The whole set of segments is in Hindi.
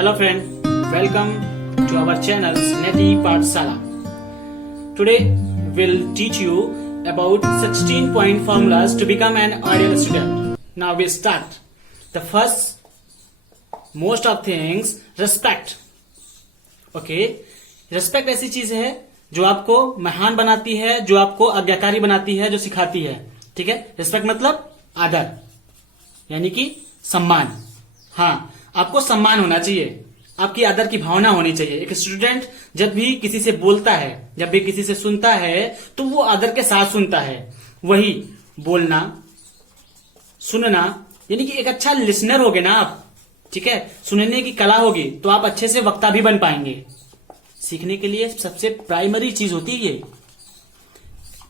Hello friend, welcome to our channel Sneti Pathshala. Today we'll teach you about 16-point formulas to become an ideal student. Now we start. The first, most of things, respect. Okay, respect ऐसी चीज है जो आपको महान बनाती है, जो आपको आज्ञाकारी बनाती है, जो सिखाती है. ठीक है, रिस्पेक्ट मतलब आदर यानी कि सम्मान. हाँ, आपको सम्मान होना चाहिए, आपकी आदर की भावना होनी चाहिए. एक स्टूडेंट जब भी किसी से बोलता है, जब भी किसी से सुनता है, तो वो आदर के साथ सुनता है. वही बोलना, सुनना, यानी कि एक अच्छा लिसनर होगे ना आप. ठीक है, सुनने की कला होगी तो आप अच्छे से वक्ता भी बन पाएंगे. सीखने के लिए सबसे प्राइमरी चीज होती है ये,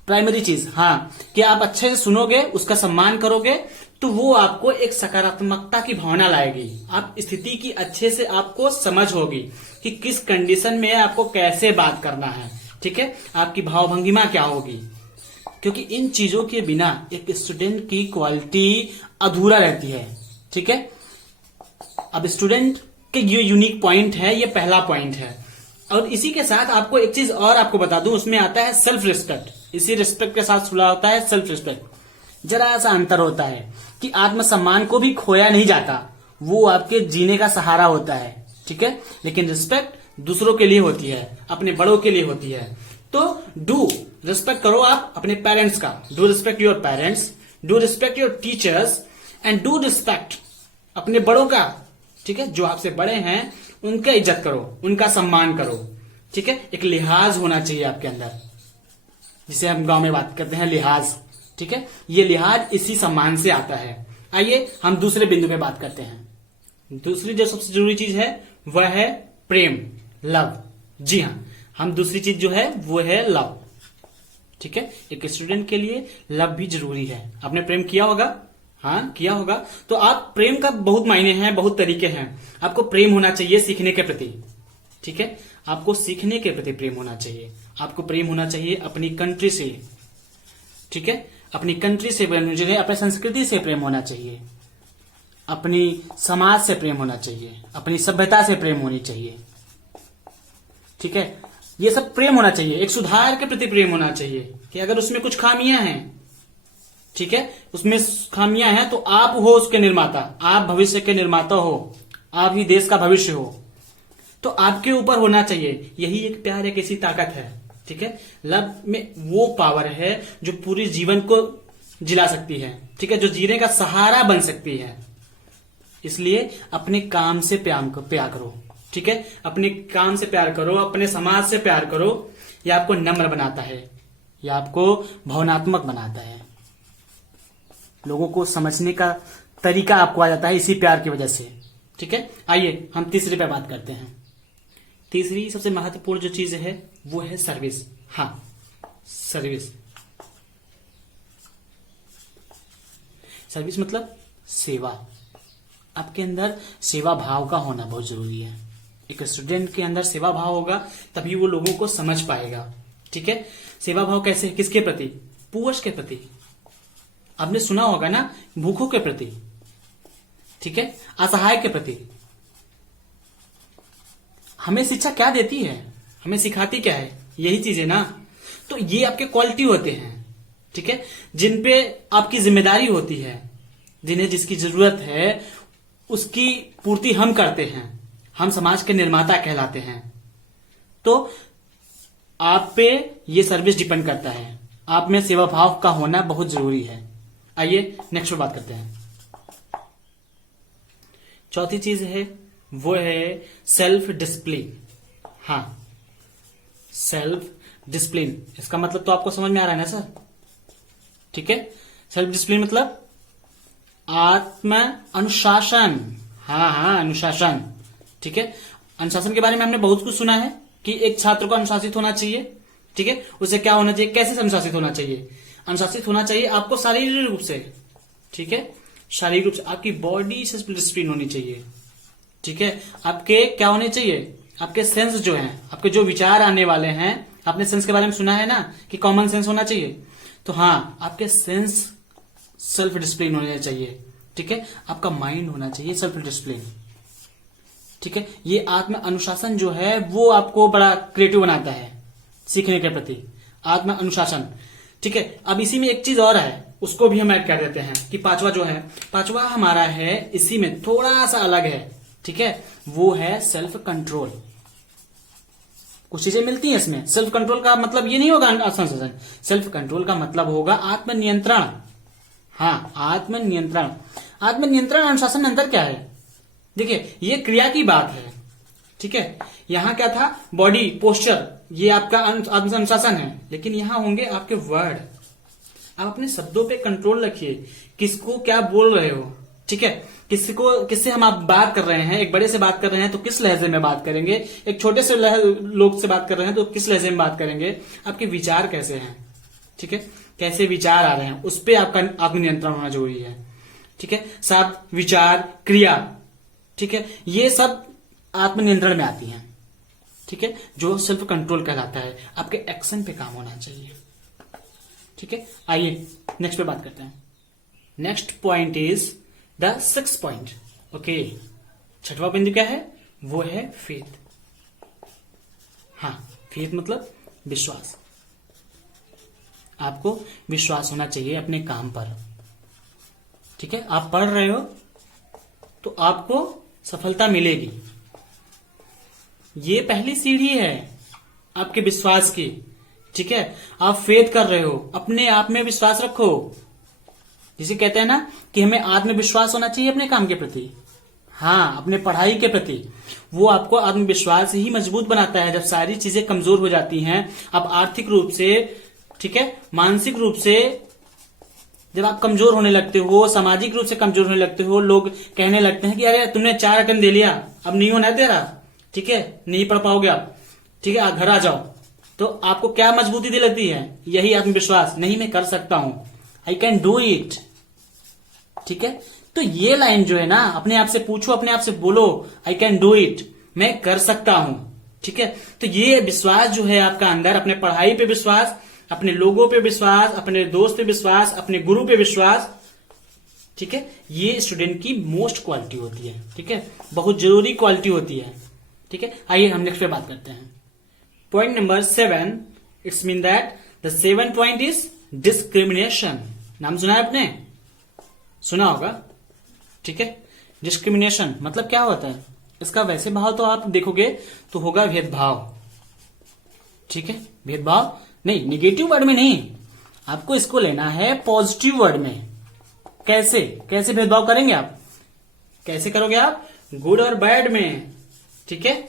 प्राइमरी चीज. हाँ, कि आप अच्छे से सुनोगे, उसका सम्मान करोगे, तो वो आपको एक सकारात्मकता की भावना लाएगी. आप स्थिति की अच्छे से आपको समझ होगी कि किस कंडीशन में आपको कैसे बात करना है. ठीक है, आपकी भावभंगिमा क्या होगी, क्योंकि इन चीजों के बिना एक स्टूडेंट की क्वालिटी अधूरा रहती है. ठीक है, अब स्टूडेंट के ये यूनिक पॉइंट है, ये पहला पॉइंट है. और इसी के साथ आपको एक चीज और आपको बता दूं, उसमें आता है सेल्फ रिस्पेक्ट. इसी रिस्पेक्ट के साथ जुड़ा होता है सेल्फ रिस्पेक्ट. जरा सा अंतर होता है कि आत्मसम्मान को भी खोया नहीं जाता, वो आपके जीने का सहारा होता है. ठीक है, लेकिन रिस्पेक्ट दूसरों के लिए होती है, अपने बड़ों के लिए होती है. तो डू रिस्पेक्ट करो आप अपने पेरेंट्स का. Do respect your parents, do respect your teachers and do respect अपने बड़ों का. ठीक है, जो आपसे बड़े हैं उनका इज्जत करो, उनका सम्मान करो. ठीक है, एक लिहाज होना चाहिए आपके अंदर, जिसे हम गांव में बात करते हैं लिहाज. ठीक है, ये लिहाज इसी सम्मान से आता है. आइए हम दूसरे बिंदु पे बात करते हैं. दूसरी जो सबसे जरूरी चीज है वह है प्रेम, लव. जी हाँ, हम दूसरी चीज जो है वो है लव. ठीक है, एक स्टूडेंट के लिए लव भी जरूरी है. आपने प्रेम किया होगा, हाँ किया होगा. तो आप प्रेम का बहुत मायने हैं, बहुत तरीके हैं. आपको प्रेम होना चाहिए सीखने के प्रति. ठीक है, आपको सीखने के प्रति प्रेम होना चाहिए. आपको प्रेम होना चाहिए अपनी कंट्री से. ठीक है, अपनी कंट्री से प्रेम होना चाहिए, अपनी संस्कृति से प्रेम होना चाहिए, अपनी समाज से प्रेम होना चाहिए, अपनी सभ्यता से प्रेम होनी चाहिए. ठीक है, ये सब प्रेम होना चाहिए. एक सुधार के प्रति प्रेम होना चाहिए कि अगर उसमें कुछ खामियां हैं, ठीक है, उसमें खामियां हैं, तो आप हो उसके निर्माता, आप भविष्य के निर्माता हो, आप ही देश का भविष्य हो, तो आपके ऊपर होना चाहिए. यही एक प्यार, एक ऐसी ताकत है. ठीक है, लव में वो पावर है जो पूरी जीवन को जिला सकती है. ठीक है, जो जीने का सहारा बन सकती है. इसलिए अपने काम से प्यार करो. ठीक है, अपने काम से प्यार करो, अपने समाज से प्यार करो. यह आपको नम्र बनाता है, यह आपको भावनात्मक बनाता है. लोगों को समझने का तरीका आपको आ जाता है इसी प्यार की वजह से. ठीक है, आइए हम तीसरे पे बात करते हैं. तीसरी सबसे महत्वपूर्ण जो चीज है वो है सर्विस. हाँ, सर्विस. सर्विस मतलब सेवा. आपके अंदर सेवा भाव का होना बहुत जरूरी है. एक स्टूडेंट के अंदर सेवा भाव होगा तभी वो लोगों को समझ पाएगा. ठीक है, सेवा भाव कैसे, किसके प्रति? पुअर्स के प्रति. आपने सुना होगा ना, भूखों के प्रति. ठीक है, असहाय के प्रति. हमें शिक्षा क्या देती है, हमें सिखाती क्या है? यही चीज है ना. तो ये आपके क्वालिटी होते हैं. ठीक है, जिन पे आपकी जिम्मेदारी होती है, जिन्हें जिसकी जरूरत है उसकी पूर्ति हम करते हैं. हम समाज के निर्माता कहलाते हैं. तो आप पे ये सर्विस डिपेंड करता है. आप में सेवा भाव का होना बहुत जरूरी है. आइए नेक्स्ट पे बात करते हैं. चौथी चीज है वो है सेल्फ डिसिप्लिन. हाँ, सेल्फ डिसिप्लिन, इसका मतलब तो आपको समझ में आ रहा है ना सर. ठीक है, सेल्फ डिसिप्लिन मतलब आत्म अनुशासन. हाँ, अनुशासन. ठीक है, अनुशासन के बारे में हमने बहुत कुछ सुना है कि एक छात्र को अनुशासित होना चाहिए. ठीक है, उसे क्या होना चाहिए, कैसे अनुशासित होना चाहिए? अनुशासित होना चाहिए आपको शारीरिक रूप से. ठीक है, शारीरिक रूप से आपकी बॉडी से डिसिप्लिन होनी चाहिए. ठीक है, आपके क्या होने चाहिए, आपके सेंस जो हैं, आपके जो विचार आने वाले हैं. आपने सेंस के बारे में सुना है ना कि कॉमन सेंस होना चाहिए. तो हाँ, आपके सेंस सेल्फ डिसिप्लिन होने चाहिए. ठीक है, आपका माइंड होना चाहिए सेल्फ डिसिप्लिन. ठीक है, ये आत्म अनुशासन जो है वो आपको बड़ा क्रिएटिव बनाता है सीखने के प्रति, आत्म अनुशासन। ठीक है, अब इसी में एक चीज और है, उसको भी हम ऐड कर देते हैं कि पांचवा जो है, पांचवा हमारा है इसी में थोड़ा सा अलग है। ठीक है, वो है सेल्फ कंट्रोल। कुछ चीजें मिलती हैं इसमें। सेल्फ कंट्रोल का मतलब ये नहीं होगा अनुशासन, सेल्फ कंट्रोल का मतलब होगा आत्मनियंत्रण। हाँ, आत्मनियंत्रण। आत्मनियंत्रण अनुशासन में अंतर क्या है? देखिए, ये क्रिया की बात है। ठीक है, यहां क्या था, बॉडी पोस्चर, ये आपका आत्म अनुशासन है, लेकिन यहां होंगे आपके वर्ड। आप अपने शब्दों पे कंट्रोल रखिए, किसको क्या बोल रहे हो। ठीक है, किससे हम आप बात कर रहे हैं, एक बड़े से बात कर रहे हैं तो किस लहजे में बात करेंगे, एक छोटे से लोग से बात कर रहे हैं तो किस लहजे में बात करेंगे, आपके विचार कैसे हैं। ठीक है, कैसे विचार आ रहे हैं, उस पर आपका आत्मनियंत्रण होना जरूरी है। ठीक है, शब्द, विचार, क्रिया, ठीक है, ये सब आत्मनियंत्रण में आती हैं। ठीक है, जो सेल्फ कंट्रोल कहलाता है, आपके एक्शन पे काम होना चाहिए। ठीक है, आइए नेक्स्ट पे बात करते हैं। Next point is the 6th point. Okay, छठवां बिंदु क्या है, वो है फेथ। हाँ, फेथ मतलब विश्वास। आपको विश्वास होना चाहिए अपने काम पर। ठीक है, आप पढ़ रहे हो तो आपको सफलता मिलेगी। ये पहली सीढ़ी है आपके विश्वास की। ठीक है, आप फेथ कर रहे हो, अपने आप में विश्वास रखो। जिसे कहते हैं ना कि हमें आत्मविश्वास होना चाहिए अपने काम के प्रति, हाँ, अपने पढ़ाई के प्रति। वो आपको आत्मविश्वास ही मजबूत बनाता है। जब सारी चीजें कमजोर हो जाती हैं, आप आर्थिक रूप से, ठीक है, मानसिक रूप से जब आप कमजोर होने लगते हो, सामाजिक रूप से कमजोर होने लगते हो, लोग कहने लगते हैं कि अरे तुमने 4 अटेम्प्ट दे लिया, अब नहीं होना दे रहा, ठीक है, नहीं पढ़ पाओगे आप, ठीक है, घर आ जाओ। तो आपको क्या मजबूती दिलाती है? यही आत्मविश्वास, नहीं मैं कर सकता हूं, आई कैन डू इट। ठीक है, तो ये लाइन जो है ना, अपने आप से पूछो, अपने आप से बोलो, आई कैन डू इट, मैं कर सकता हूं। ठीक है, तो ये विश्वास जो है आपका अंदर, अपने पढ़ाई पे विश्वास, अपने लोगों पे विश्वास, अपने दोस्त पे विश्वास, अपने गुरु पे विश्वास, ठीक है, ये स्टूडेंट की मोस्ट क्वालिटी होती है। ठीक है, बहुत जरूरी क्वालिटी होती है। ठीक है, आइए हम नेक्स्ट पे बात करते हैं। Point number 7, it's mean that the 7th point is discrimination. नाम सुना है आपने? सुना होगा। ठीक है, डिस्क्रिमिनेशन मतलब क्या होता है? इसका वैसे भाव तो आप देखोगे तो होगा भेदभाव। ठीक है, भेदभाव नहीं, निगेटिव वर्ड में नहीं, आपको इसको लेना है पॉजिटिव वर्ड में। कैसे कैसे भेदभाव करेंगे आप? कैसे करोगे आप? गुड और बैड में। ठीक है,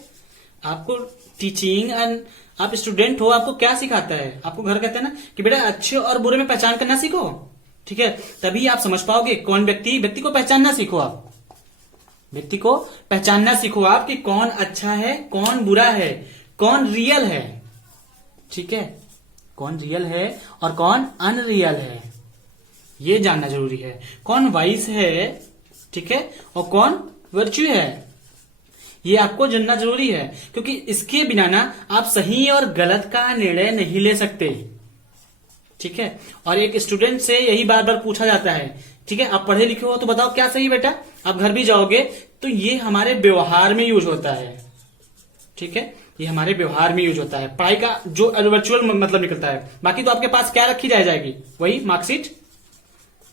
आपको टीचिंग एंड आप स्टूडेंट हो, आपको क्या सिखाता है? आपको घर कहते हैं ना कि बेटा अच्छे और बुरे में पहचान करना सीखो। ठीक है, तभी आप समझ पाओगे कौन व्यक्ति को पहचानना सीखो। आप व्यक्ति को पहचानना सीखो आप कि कौन अच्छा है, कौन बुरा है, कौन रियल है। ठीक है, कौन रियल है और कौन अनरियल है, ये जानना जरूरी है। कौन वाइस है, ठीक है, और कौन वर्च्यू है, ये आपको जानना जरूरी है। क्योंकि इसके बिना ना आप सही और गलत का निर्णय नहीं ले सकते। ठीक है, और एक स्टूडेंट से यही बार बार पूछा जाता है, ठीक है, आप पढ़े लिखे हो तो बताओ क्या सही बेटा। आप घर भी जाओगे तो ये हमारे व्यवहार में यूज होता है। ठीक है, ये हमारे व्यवहार में यूज होता है। पढ़ाई का जो वर्चुअल मतलब निकलता है, बाकी तो आपके पास क्या रखी जाएगी? वही मार्कशीट।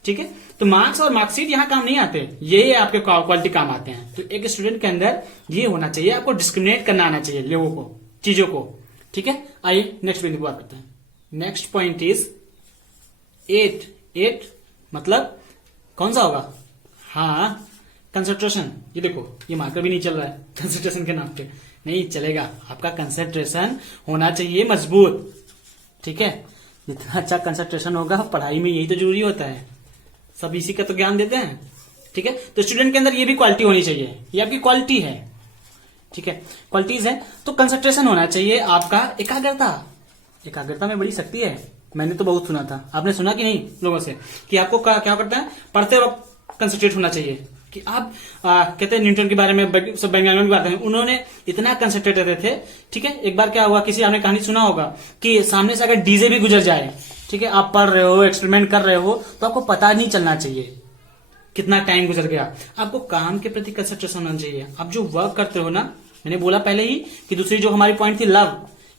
ठीक है, तो मार्क्स और मार्कशीट यहां काम नहीं आते, ये आपके क्वालिटी काम आते हैं। तो एक स्टूडेंट के अंदर ये होना चाहिए, आपको डिस्क्रिमिनेट करना आना चाहिए लोगों को, चीजों को। ठीक है, आइए नेक्स्ट बिंदु बात करते हैं। नेक्स्ट पॉइंट इज 8 मतलब कौन सा होगा? हाँ, कंसंट्रेशन। ये देखो, ये मार्कर भी नहीं चल रहा है कंसंट्रेशन के नाम पे, नहीं चलेगा। आपका कंसंट्रेशन होना चाहिए मजबूत। ठीक है, जितना अच्छा कंसंट्रेशन होगा पढ़ाई में, यही तो जरूरी होता है। सब इसी का तो ज्ञान देते हैं। ठीक है, तो स्टूडेंट के अंदर ये भी क्वालिटी होनी चाहिए, ये आपकी क्वालिटी है। ठीक है, क्वालिटीज है, तो कंसंट्रेशन होना चाहिए आपका। एकाग्रता में बड़ी शक्ति है। मैंने तो बहुत सुना था, आपने सुना कि नहीं लोगों से, कि आपको क्या करता है, पढ़ते वक्त कंसंट्रेट होना चाहिए। कि आप कहते हैं न्यूटन के बारे में, सब वैज्ञानिकों की बात है, उन्होंने इतना कंसंट्रेट रहते थे। ठीक है, एक बार क्या हुआ, किसी आपने कहानी सुना होगा कि सामने से अगर डीजे भी गुजर जाए, ठीक है, आप पढ़ रहे हो, एक्सपेरिमेंट कर रहे हो, तो आपको पता नहीं चलना चाहिए कितना टाइम गुजर गया। आपको काम के प्रति कंसंट्रेशन होना चाहिए। आप जो वर्क करते हो ना, मैंने बोला पहले ही कि दूसरी जो हमारी पॉइंट थी लव,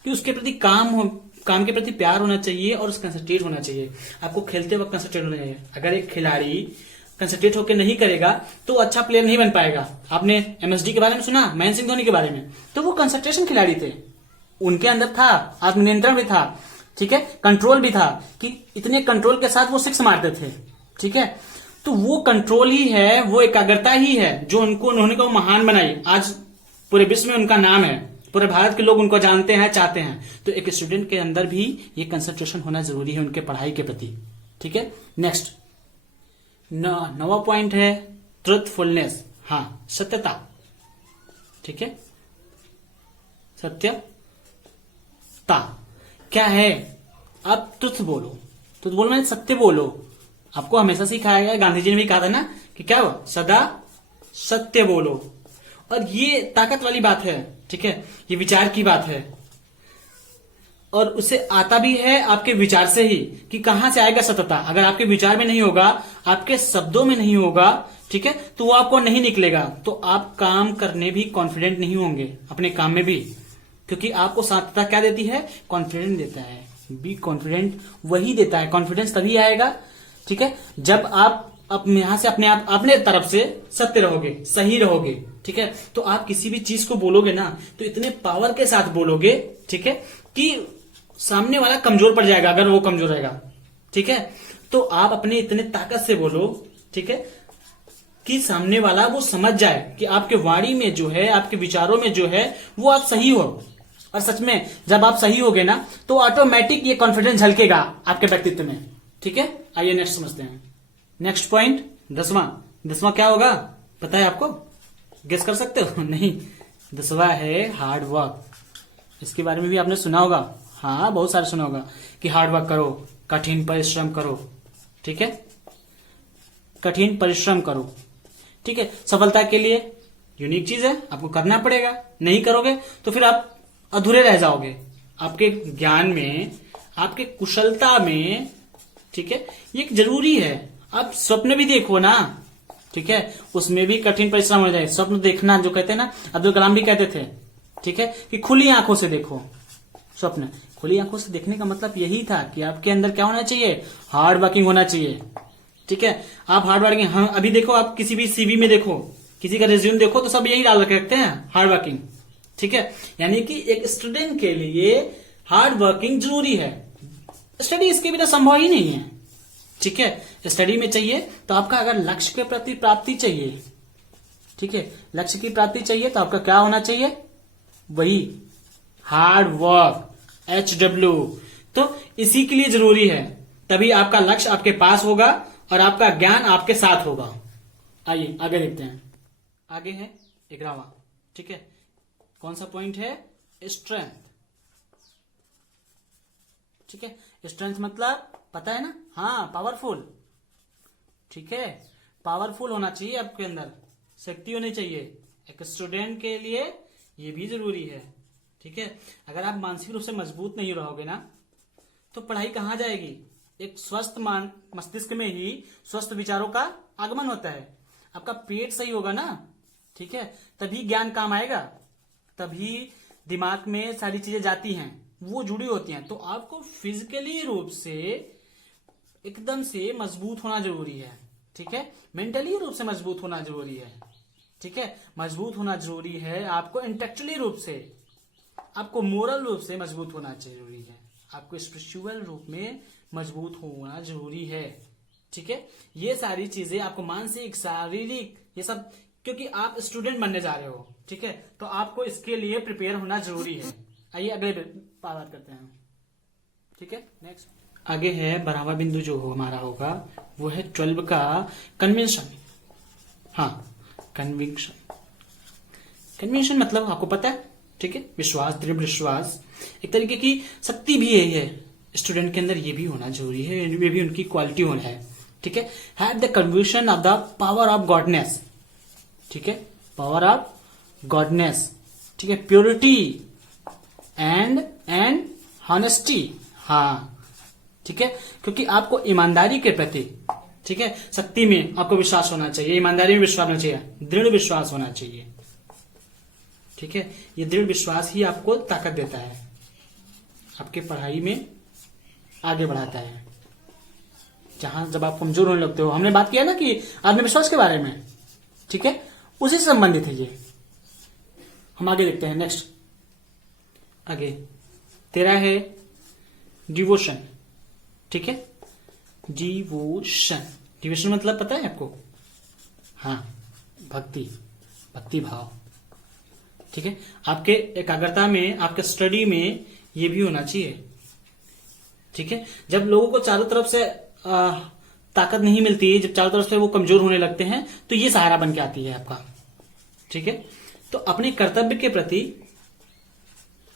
कि उसके प्रति काम के प्रति प्यार होना चाहिए और कंसंट्रेट होना चाहिए। आपको खेलते वक्त कंसंट्रेट होना चाहिए। अगर एक खिलाड़ी कंसंट्रेट होकर नहीं करेगा तो अच्छा प्लेयर नहीं बन पाएगा। आपने एमएसडी के बारे में सुना, महेंद्र सिंह धोनी के बारे में, तो वो कंसंट्रेशन खिलाड़ी थे, उनके अंदर था आत्मनियंत्रण भी था, ठीक है, कंट्रोल भी था, कि इतने कंट्रोल के साथ वो सिक्स मारते थे, ठीक है। तो वो कंट्रोल ही है, वो एकाग्रता ही है जो उन्होंने को महान बनाई। आज पूरे विश्व में उनका नाम है, पूरे भारत के लोग उनको जानते हैं, चाहते हैं। तो एक स्टूडेंट के अंदर भी ये कंसंट्रेशन होना जरूरी है उनके पढ़ाई के प्रति, ठीक है। नेक्स्ट नवा पॉइंट है ट्रुथफुलनेस, हाँ, सत्यता, ठीक है, सत्यता क्या है? आप ट्रुथ बोलो, ट्रुथ बोलो मैंने सत्य बोलो। आपको हमेशा सिखाया गया, गांधी जी ने भी कहा था ना कि क्या हो, सदा सत्य बोलो। और ये ताकत वाली बात है, ठीक है, ये विचार की बात है, और उसे आता भी है आपके विचार से ही, कि कहां से आएगा सत्यता। अगर आपके विचार में नहीं होगा, आपके शब्दों में नहीं होगा, ठीक है, तो वो आपको नहीं निकलेगा। तो आप काम करने भी कॉन्फिडेंट नहीं होंगे, अपने काम में भी, क्योंकि आपको सत्यता क्या देती है? कॉन्फिडेंस देता है। बी कॉन्फिडेंट वही देता है, कॉन्फिडेंस तभी आएगा, ठीक है, जब आप यहां से अपने तरफ से सत्य रहोगे, सही रहोगे, ठीक है। तो आप किसी भी चीज को बोलोगे ना, तो इतने पावर के साथ बोलोगे, ठीक है, कि सामने वाला कमजोर पड़ जाएगा अगर वो कमजोर रहेगा, ठीक है। तो आप अपने इतने ताकत से बोलो, ठीक है, कि सामने वाला वो समझ जाए कि आपके वाणी में जो है, आपके विचारों में जो है, वो आप सही हो। और सच में जब आप सही होगे ना, तो ऑटोमेटिक ये कॉन्फिडेंस झलकेगा आपके व्यक्तित्व में, ठीक है। आइए नेक्स्ट समझते हैं। नेक्स्ट पॉइंट 10वां क्या होगा पता है आपको? गेस कर सकते हो? नहीं, 10वां है हार्ड वर्क। इसके बारे में भी आपने सुना होगा, हाँ, बहुत सारे सुना होगा कि हार्ड वर्क करो, कठिन परिश्रम करो, ठीक है, कठिन परिश्रम करो, ठीक है। सफलता के लिए यूनिक चीज है, आपको करना पड़ेगा। नहीं करोगे तो फिर आप अधूरे रह जाओगे आपके ज्ञान में, आपके कुशलता में, ठीक है। ये जरूरी है। आप स्वप्न भी देखो ना, ठीक है, उसमें भी कठिन परिश्रम हो जाए। स्वप्न देखना जो कहते हैं ना, अब्दुल कलाम भी कहते थे, ठीक है, कि खुली आंखों से देखो स्वप्न। खुली आंखों से देखने का मतलब यही था कि आपके अंदर क्या होना चाहिए? हार्ड वर्किंग होना चाहिए, ठीक है। आप हार्ड वर्किंग, हाँ, अभी देखो, आप किसी भी सीवी में देखो, किसी का रिज्यूम देखो, तो सब यही डाल के रखते हैं, हार्ड वर्किंग, ठीक है। यानी कि एक स्टूडेंट के लिए हार्ड वर्किंग जरूरी है। स्टडी इसके बिना संभव ही नहीं है, ठीक है। स्टडी में चाहिए तो आपका अगर लक्ष्य के प्रति प्राप्ति चाहिए, ठीक है, लक्ष्य की प्राप्ति चाहिए, तो आपका क्या होना चाहिए? वही हार्ड वर्क, HW। तो इसी के लिए जरूरी है, तभी आपका लक्ष्य आपके पास होगा और आपका ज्ञान आपके साथ होगा। आइए आगे देखते हैं। आगे है 11वां, ठीक है, कौन सा पॉइंट है? स्ट्रेंथ, ठीक है। स्ट्रेंथ मतलब पता है ना, हाँ, पावरफुल, ठीक है, पावरफुल होना चाहिए आपके अंदर, शक्ति होनी चाहिए। एक स्टूडेंट के लिए ये भी जरूरी है, ठीक है। अगर आप मानसिक रूप से मजबूत नहीं रहोगे ना, तो पढ़ाई कहां जाएगी? एक स्वस्थ मस्तिष्क में ही स्वस्थ विचारों का आगमन होता है। आपका पेट सही होगा ना, ठीक है, तभी ज्ञान काम आएगा, तभी दिमाग में सारी चीजें जाती हैं, वो जुड़ी होती हैं। तो आपको फिजिकली रूप से एकदम से मजबूत होना जरूरी है, ठीक है। मेंटली रूप से मजबूत होना जरूरी है, ठीक है। मजबूत होना जरूरी है आपको इंटेलेक्चुअली रूप से, आपको मोरल रूप से मजबूत होना जरूरी है, आपको स्पिरिचुअल रूप में मजबूत होना जरूरी है, ठीक है। ये सारी चीजें आपको मानसिक, शारीरिक, ये सब, क्योंकि आप स्टूडेंट बनने जा रहे हो, ठीक है, तो आपको इसके लिए प्रिपेयर होना जरूरी है। आइए अगले बात करते हैं, ठीक है। नेक्स्ट आगे है 12वां बिंदु जो हमारा होगा, वो है 12 का कन्वेंशन। हाँ, कन्विक्शन। कन्वेंशन मतलब आपको पता है, ठीक है, विश्वास, दृढ़ विश्वास, एक तरीके की शक्ति भी यही है। स्टूडेंट के अंदर ये भी होना जरूरी है, ये भी उनकी क्वालिटी होना है, ठीक है। Have the conviction of the power of goodness, ठीक है, पावर ऑफ गॉडनेस, ठीक है, प्योरिटी एंड हॉनेस्टी, हाँ, ठीक है, क्योंकि आपको ईमानदारी के प्रति, ठीक है। शक्ति में आपको विश्वास होना चाहिए, ईमानदारी में विश्वास होना चाहिए, दृढ़ विश्वास होना चाहिए, ठीक है। ये दृढ़ विश्वास ही आपको ताकत देता है, आपके पढ़ाई में आगे बढ़ाता है। जहां जब आप कमजोर होने लगते हो, हमने बात किया ना कि आत्मविश्वास के बारे में, ठीक है, उसी से संबंधित है ये। हम आगे देखते हैं, नेक्स्ट आगे 13 है डिवोशन, ठीक है। डिवोशन, डिवोशन मतलब पता है आपको? हाँ, भक्ति, भक्ति भाव, ठीक है। आपके एकाग्रता में, आपके स्टडी में ये भी होना चाहिए, ठीक है। जब लोगों को चारों तरफ से ताकत नहीं मिलती, जब चारों तरफ से वो कमजोर होने लगते हैं, तो ये सहारा बन के आती है आपका, ठीक है। तो अपने कर्तव्य के प्रति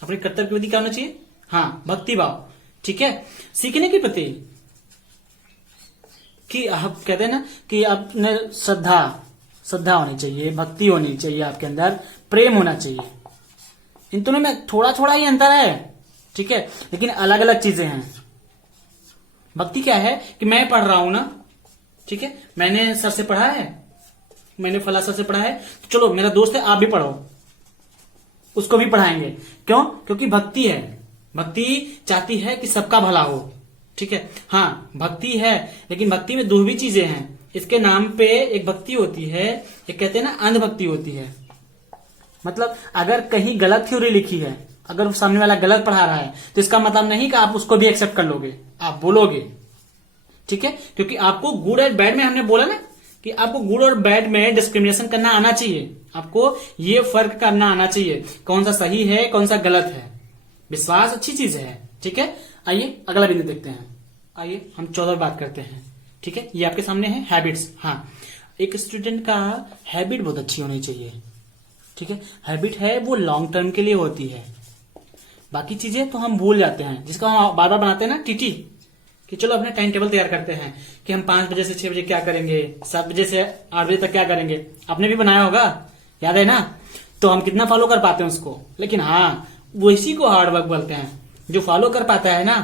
क्या होना चाहिए? हाँ, भक्ति भाव, ठीक है। सीखने के प्रति कि आप कहते हैं ना कि अपने श्रद्धा होनी चाहिए, भक्ति होनी चाहिए, आपके अंदर प्रेम होना चाहिए। इन दोनों में थोड़ा थोड़ा ही अंतर है, ठीक है, लेकिन अलग अलग चीजें हैं। भक्ति क्या है कि मैं पढ़ रहा हूं ना, ठीक है, मैंने सर से पढ़ा है, मैंने फला सर से पढ़ा है, तो चलो मेरा दोस्त है, आप भी पढ़ो, उसको भी पढ़ाएंगे। क्यों? क्योंकि भक्ति है, भक्ति चाहती है कि सबका भला हो, ठीक है। हाँ, भक्ति है, लेकिन भक्ति में दो भी चीजें हैं। इसके नाम पे एक भक्ति होती है, एक कहते हैं ना अंधभक्ति होती है। मतलब अगर कहीं गलत थ्योरी लिखी है, अगर सामने वाला गलत पढ़ा रहा है, तो इसका मतलब नहीं कि आप उसको भी एक्सेप्ट कर लोगे, आप बोलोगे, ठीक है। क्योंकि आपको गुड और बैड में, हमने बोला ना कि आपको गुड और बैड में डिस्क्रिमिनेशन करना आना चाहिए, आपको ये फर्क करना आना चाहिए, कौन सा सही है, कौन सा गलत है। विश्वास अच्छी चीज है, ठीक है। आइए अगला बिंदु देखते हैं। आइए हम 14 बात करते हैं, ठीक है। ये आपके सामने है हैबिट्स। हाँ, एक स्टूडेंट का हैबिट बहुत अच्छी होनी चाहिए, ठीक है। हैबिट है वो लॉन्ग टर्म के लिए होती है, बाकी चीजें तो हम भूल जाते हैं, जिसका हम बार बार बनाते हैं ना टीटी, कि चलो अपने टाइम टेबल तैयार करते हैं कि हम 5 बजे से 6 बजे क्या करेंगे, 7 बजे से 8 बजे तक क्या करेंगे। आपने भी बनाया होगा, याद है ना? तो हम कितना फॉलो कर पाते हैं उसको। लेकिन हाँ, वो इसी को हार्ड वर्क बोलते हैं। जो फॉलो कर पाता है ना,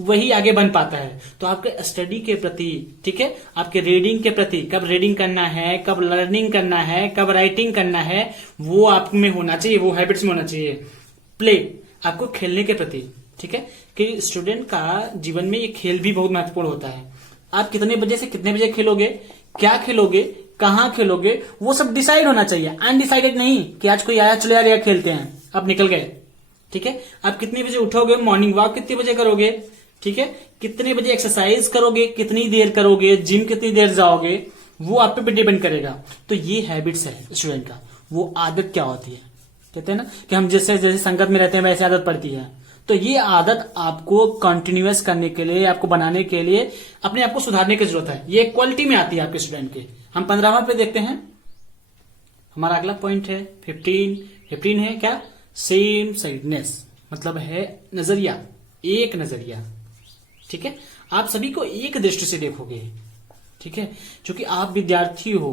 वही आगे बन पाता है। तो आपके स्टडी के प्रति, ठीक है, आपके रीडिंग के प्रति, कब रीडिंग करना है, कब लर्निंग करना है, कब राइटिंग करना है, वो आप में होना चाहिए, वो हैबिट्स में होना चाहिए। प्ले, आपको खेलने के प्रति, ठीक है, कि स्टूडेंट का जीवन में ये खेल भी बहुत महत्वपूर्ण होता है। आप कितने बजे से कितने बजे खेलोगे, क्या खेलोगे, कहाँ खेलोगे, वो सब डिसाइड होना चाहिए, अनडिसाइडेड नहीं कि आज कोई आया चलो यार यार खेलते हैं, आप निकल गए, ठीक है। आप कितने बजे उठोगे, मॉर्निंग वॉक कितने बजे करोगे, ठीक है, कितने बजे एक्सरसाइज करोगे, कितनी देर करोगे, जिम कितनी देर जाओगे, वो आप पे डिपेंड करेगा। तो ये हैबिट्स है स्टूडेंट का। वो आदत क्या होती है, कहते हैं ना कि हम जैसे जैसे संगत में रहते हैं वैसे आदत पड़ती है। तो ये आदत आपको कंटिन्यूअस करने के लिए, आपको बनाने के लिए, अपने आप को सुधारने की जरूरत है। ये क्वालिटी में आती है आपके स्टूडेंट के। हम 15वां पे देखते हैं। हमारा अगला पॉइंट है 15 है क्या? सेम साइडनेस, मतलब है नजरिया, एक नजरिया, ठीक है। आप सभी को एक दृष्टि से देखोगे, ठीक है, क्योंकि आप विद्यार्थी हो,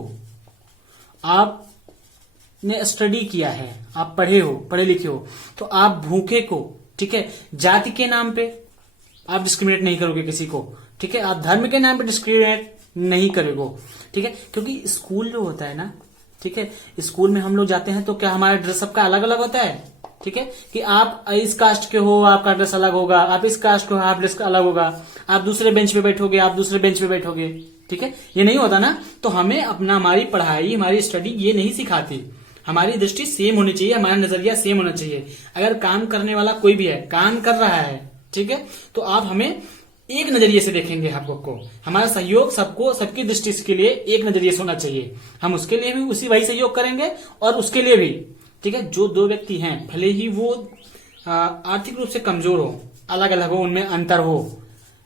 आपने स्टडी किया है, आप पढ़े हो, पढ़े लिखे हो, तो आप भूखे को, ठीक है, जाति के नाम पे आप डिस्क्रिमिनेट नहीं करोगे किसी को, ठीक है, आप धर्म के नाम पे डिस्क्रिमिनेट नहीं करोगे, ठीक है। क्योंकि स्कूल जो होता है ना, ठीक है, स्कूल में हम लोग जाते हैं तो क्या हमारा ड्रेस सबका अलग अलग होता है, ठीक है, कि आप इस कास्ट के हो आपका ड्रेस अलग होगा, आप इस कास्ट के हो आप ड्रेस अलग होगा, आप दूसरे बेंच पे बैठोगे आप दूसरे बेंच पे बैठोगे, ठीक है, ये नहीं होता ना। तो हमें अपना, हमारी पढ़ाई, हमारी स्टडी ये नहीं सिखाती। हमारी दृष्टि सेम होनी चाहिए, हमारा नजरिया सेम होना चाहिए। अगर काम करने वाला कोई भी है, काम कर रहा है, ठीक है, तो आप हमें एक नजरिए से देखेंगे। आपको हमारा सहयोग सबको, सबकी दृष्टि के लिए एक नजरिए से होना चाहिए। हम उसके लिए भी वही सहयोग करेंगे और उसके लिए भी, ठीक है। जो दो व्यक्ति हैं, भले ही वो आर्थिक रूप से कमजोर हो, अलग अलग हो, उनमें अंतर हो,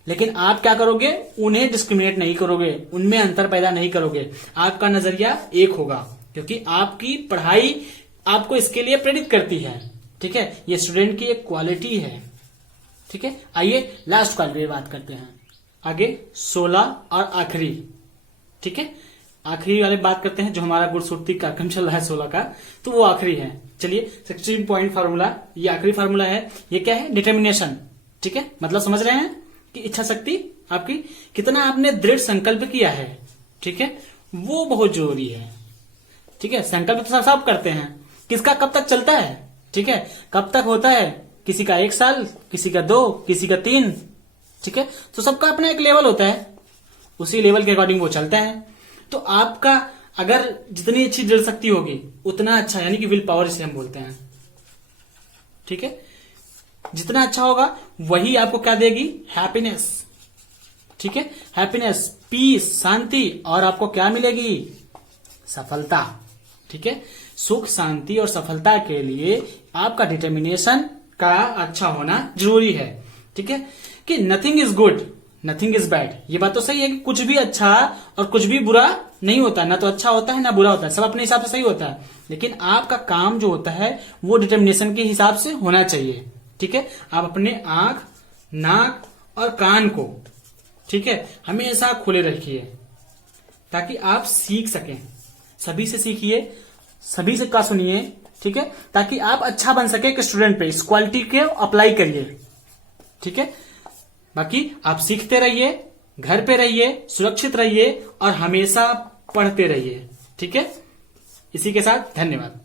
लेकिन आप क्या करोगे, उन्हें डिस्क्रिमिनेट नहीं करोगे, उनमें अंतर पैदा नहीं करोगे। आपका नजरिया एक होगा, क्योंकि आपकी पढ़ाई आपको इसके लिए प्रेरित करती है, ठीक है। ये स्टूडेंट की एक क्वालिटी है, ठीक है। आइए लास्ट क्वालिटी बात करते हैं आगे, 16 और आखिरी, ठीक है। आखिरी वाले बात करते हैं, जो हमारा गुणसूत्री कार्यक्रम चल रहा है 16 का, तो वो आखिरी है। चलिए 16 पॉइंट फार्मूला, ये आखिरी फार्मूला है। ये क्या है? डिटर्मिनेशन, ठीक है। मतलब समझ रहे हैं कि इच्छा शक्ति आपकी कितना आपने दृढ़ संकल्प किया है, ठीक है, वो बहुत जरूरी है। ठीक है, संकल्प तो सब करते हैं, किसका कब तक चलता है, ठीक है, कब तक होता है, किसी का 1 साल, किसी का 2, किसी का 3, ठीक है, तो सबका अपना एक लेवल होता है, उसी लेवल के अकॉर्डिंग वो चलता है। तो आपका अगर जितनी अच्छी दृढ़ शक्ति होगी उतना अच्छा, यानी कि विल पावर इसे हम बोलते हैं, ठीक है, जितना अच्छा होगा वही आपको क्या देगी, हैप्पीनेस, ठीक है, हैप्पीनेस, पीस, शांति, और आपको क्या मिलेगी, सफलता, ठीक है। सुख, शांति और सफलता के लिए आपका डिटर्मिनेशन का अच्छा होना जरूरी है, ठीक है, कि nothing is good nothing is bad, ये बात तो सही है कि कुछ भी अच्छा और कुछ भी बुरा नहीं होता, ना तो अच्छा होता है ना बुरा होता है, सब अपने हिसाब से सही होता है, लेकिन आपका काम जो होता है वो डिटर्मिनेशन के हिसाब से होना चाहिए, ठीक है। आप अपने आंख, नाक और कान को, ठीक है, हमेशा खुले रखिए ताकि आप सीख सकें, सभी से सीखिए, सभी से का सुनिए, ठीक है, ताकि आप अच्छा बन सके एक स्टूडेंट पे, इस क्वालिटी के अप्लाई करिए, ठीक है। बाकी आप सीखते रहिए, घर पे रहिए, सुरक्षित रहिए और हमेशा पढ़ते रहिए, ठीक है। इसी के साथ धन्यवाद।